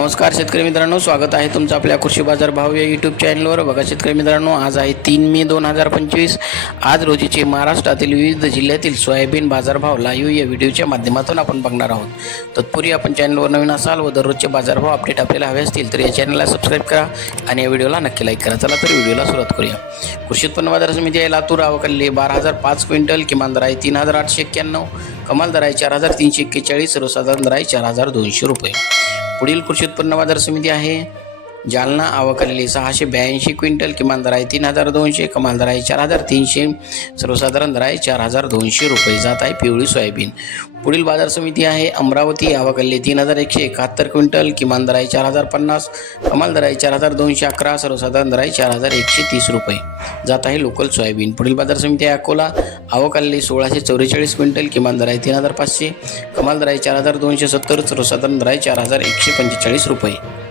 नमस्कार शेतकरी मित्रांनो स्वागत आहे तुमचं आपल्या कृषी बाजार भाव या यूट्यूब चॅनलवर बघा शेतकरी मित्रांनो आज आहे तीन मे दोन हजार पंचवीस. आज रोजीचे महाराष्ट्रातील विविध जिल्ह्यातील सोयाबीन बाजारभाव लाईव्ह या व्हिडिओच्या माध्यमातून आपण बघणार आहोत. तत्पूर्वी आपण चॅनलवर नवीन असाल व दररोजचे बाजारभाव अपडेट आपल्याला हवे असतील तर या चॅनलला सबस्क्राईब करा आणि या व्हिडिओला नक्की लाईक करा. चला तर व्हिडिओला सुरुवात करूया. कृषी उत्पन्न बाजार समिती आहे लातूर अवकल्ले बारा हजार पाच क्विंटल किमान दर आहे तीन हजार आठशे एक्क्याण्णव कमाल दर आहे चार हजार तीनशे एक्केचाळीस सर्वसाधारण दर आहे चार हजार दोनशे रुपये. पुढील कृषी उत्पन्न बाजार समिती आहे. जालना आवक सहाशे ब्याऐंशी क्विंटल किमान दर आहे तीन हजार दोनशे कमाल दर आहे चार हजार तीनशे सर्वसाधारण दर आहे चार हजार दोनशे रुपये. जात आहे पिवळी सोयाबीन. पुढील बाजार समिती आहे अमरावती आवक तीन हजार एकशे एकाहत्तर क्विंटल किमान दर आहे चार हजार पन्नास कमाल दर आहे चार हजार दोनशे अकरा सर्वसाधारण दर आहे चार हजार एकशे तीस रुपये. जात आहे लोकल सोयाबीन. पुढील बाजार समिती आहे अकोला. आवक सोळाशे चौवेचाळीस क्विंटल किमान दर आहे तीन हजार पाचशे कमाल दर आहे चार हजार दोनशे सत्तर सर्वसाधारण दर आहे चार हजार एकशे पंचेचाळीस रुपये.